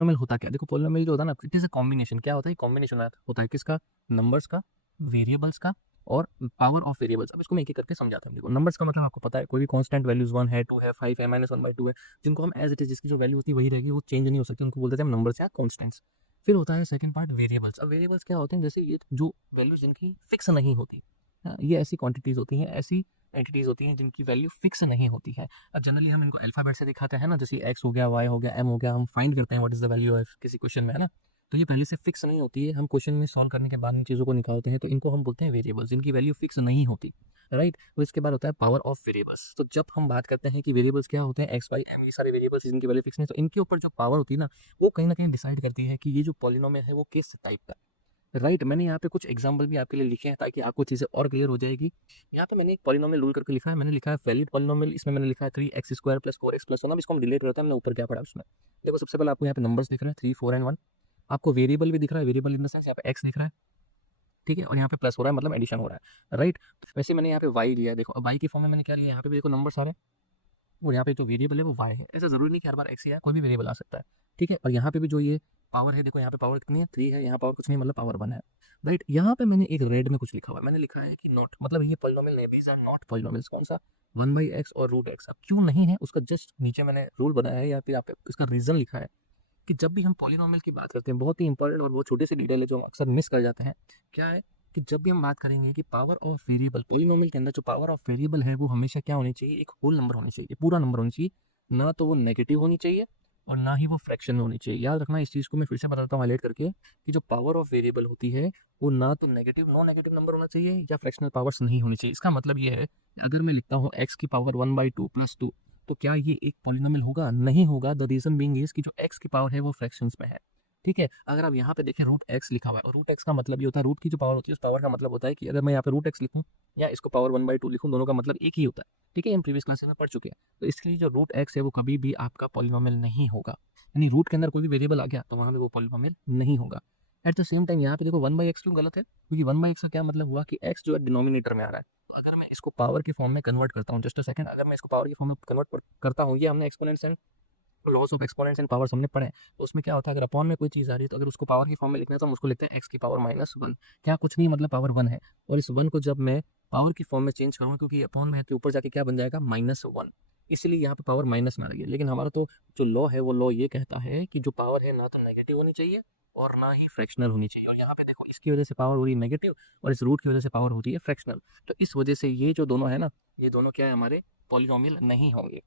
Polynomial होता क्या है? देखो पॉलिनोमियल जो होता है ना, इट इज़ अ कॉम्बिनेशन। क्या होता है? कॉम्बिनेशन होता है किसका? नंबर्स का, वेरिएबल्स का और पावर ऑफ वेरिएबल्स। अब इसको मैं एक-एक करके समझाता हूँ। देखो नंबर्स का मतलब आपको पता है, कोई भी कांस्टेंट वैल्यूज़ 1 है, 2 है, 5 है, -1/2 है, जिनको हम एज़ इट इज़, जिसकी जो वैल्यू होती है वही रहेगी, वो चेंज नहीं हो सकती, उनको बोलते हैं हम नंबर्स या कांस्टेंट्स। फिर होता है सेकंड पार्ट, वेरिएबल्स। अब वेरिएबल्स क्या होते हैं? जैसे ये जो वैल्यूज़ जिनकी फिक्स नहीं होती, ये ऐसी क्वांटिटीज़ होती हैं, ऐसी एंटिटीज़ होती हैं जिनकी वैल्यू फिक्स नहीं होती है। अब जनरली हम इनको अल्फ़ाबेट से दिखाते हैं ना, जैसे एक्स हो गया, वाई हो गया, एम हो गया, हम फाइंड करते हैं what is the value of किसी क्वेश्चन में, है ना? तो ये पहले से फिक्स नहीं होती है, हम क्वेश्चन में सॉल्व करने के बाद इन चीज़ों को निकालते हैं, तो इनको हम बोलते हैं वेरिएबल्स, जिनकी वैल्यू फिक्स नहीं होती, राइट? तो इसके बाद होता है पावर ऑफ वेरिएबल्स। तो जब हम बात करते हैं कि वेरिएबल्स क्या होते हैं, एक्स, वाई, एम, ये सारे वेरिएबल्स जिनकी वैल्यू फिक्स नहीं, तो इनके ऊपर जो पावर होती है ना, वो कहीं न कहीं डिसाइड करती है कि ये जो पॉलिनोमियल है वो किस टाइप का है। राइट, मैंने यहाँ पे कुछ एग्जांपल भी आपके लिए लिखे हैं ताकि आपको चीज़ें और क्लियर हो जाएगी। यहाँ पे मैंने एक पॉलिनोमियल रूल करके लिखा है, मैंने लिखा है वैलिड पॉलिनोमियल, इसमें मैंने लिखा है 3x² + 4x + 1। अब इसको हम डिलीट करते हैं, हमने ऊपर क्या पढ़ा उसमें। देखो सबसे पहले आपको यहाँ पे नंबर्स दिख रहे हैं 3, 4 एंड 1। आपको वेरिएबल भी दिख रहा है, वेरिएबल इन द सेंस यहाँ पे x दिख रहा है, ठीक है? और यहाँ पे प्लस हो रहा है, मतलब एडिशन हो रहा है, राइट? वैसे मैंने यहाँ पे y लिया है, देखो अब y की फॉर्म में मैंने क्या लिया, यहाँ पे भी देखो नंबर्स आ रहे हैं और यहाँ पे जो वेरिएबल है वो y है। ऐसा ज़रूरी नहीं कि हर बार x ही आए, कोई भी वेरिएबल आ सकता है, ठीक है? और यहाँ पे भी जो ये पावर है, देखो यहाँ पे पावर कितनी है? 3 है, यहाँ पावर कुछ नहीं, मतलब पावर 1 है, राइट? यहाँ पे मैंने एक रेड में कुछ लिखा हुआ है, मैंने लिखा है कि नॉट, मतलब ये पॉलिनोमियल नहीं, दीज़ आर नॉट पॉलिनोमियल्स। कौन सा? 1/x और √x। अब क्यों नहीं है, उसका जस्ट नीचे मैंने रूल बनाया है, या फिर यहाँ पे इसका रीज़न लिखा है कि जब भी हम पॉलिनोमियल की बात करते हैं, बहुत ही इंपॉर्टेंट और वो छोटे से डिटेल है जो हम अक्सर मिस कर जाते हैं। क्या है कि जब भी हम बात करेंगे कि पावर ऑफ वेरिएबल, पॉलिनोमियल के अंदर जो पावर ऑफ वेरिएबल है वो हमेशा क्या होनी चाहिए? एक होल नंबर होनी चाहिए, पूरा नंबर होनी चाहिए। ना तो वो नेगेटिव होनी चाहिए और ना ही वो फ्रैक्शन में होनी चाहिए। याद रखना, इस चीज़ को मैं फिर से बताता हूँ हाइलाइट करके, कि जो पावर ऑफ वेरिएबल होती है वो ना तो नेगेटिव, नो नेगेटिव नंबर होना चाहिए, या फ्रैक्शनल पावर्स नहीं होनी चाहिए। इसका मतलब ये है, अगर मैं लिखता हूँ x की पावर 1/2 + 2, तो क्या ये एक पॉलिनोमियल होगा? नहीं होगा। द रीज़न बीइंग इज़ कि जो x की पावर है वो फ्रैक्शंस में है, ठीक है? अगर आप यहाँ पे देखें √x लिखा हुआ है, और √x का मतलब ये होता है, रूट की जो पावर होती है उस पावर का मतलब होता है कि अगर मैं यहाँ पे √x लिखूँ या इसको पावर 1/2 लिखूँ, दोनों का मतलब एक ही होता है, ठीक है? हम प्रीवियस क्लासेस में पढ़ चुके हैं। तो इसके लिए जो √x है वो कभी भी आपका पॉलिनोमियल नहीं होगा, यानी रूट के अंदर कोई भी वेरिएबल आ गया तो वहाँ पे वो पॉलिनोमियल नहीं होगा। एट द सेम टाइम यहाँ पे देखो 1/x क्यों गलत है? क्योंकि 1/x का क्या मतलब हुआ कि x जो है डिनोमिनेटर में आ रहा है। तो अगर मैं इसको पावर की फॉर्म में कन्वर्ट करता हूँ, जस्ट अ सेकंड, अगर मैं इसको पावर की फॉर्म में कन्वर्ट करता हूँ, ये हमने exponents and loss of exponents and powers हमने पढ़े हैं। तो उसमें क्या होता है, अगर अपॉन में कोई चीज़ आ रही है तो अगर उसको पावर की फॉर्म में लिखना है तो हम उसको लिखते हैं x की पावर -1। क्या? कुछ नहीं, मतलब पावर 1 है। और इस 1 को जब मैं पावर की फॉर्म में चेंज करूँगा, क्योंकि अपॉन में है तो ऊपर जाके क्या बन जाएगा? -1। इसलिए यहाँ पे पावर माइनस में आ रही है। लेकिन हमारा तो जो लॉ है वो लॉ ये कहता है कि जो पावर है ना तो नेगेटिव होनी चाहिए और ना ही फ्रैक्शनल होनी चाहिए। और यहाँ पे देखो इसकी वजह से पावर हो रही है नेगेटिव और इस रूट की वजह से पावर होती है फ्रैक्शनल। तो इस वजह से ये जो दोनों है ना, ये दोनों क्या है, हमारे पॉलिनोमियल नहीं होंगे।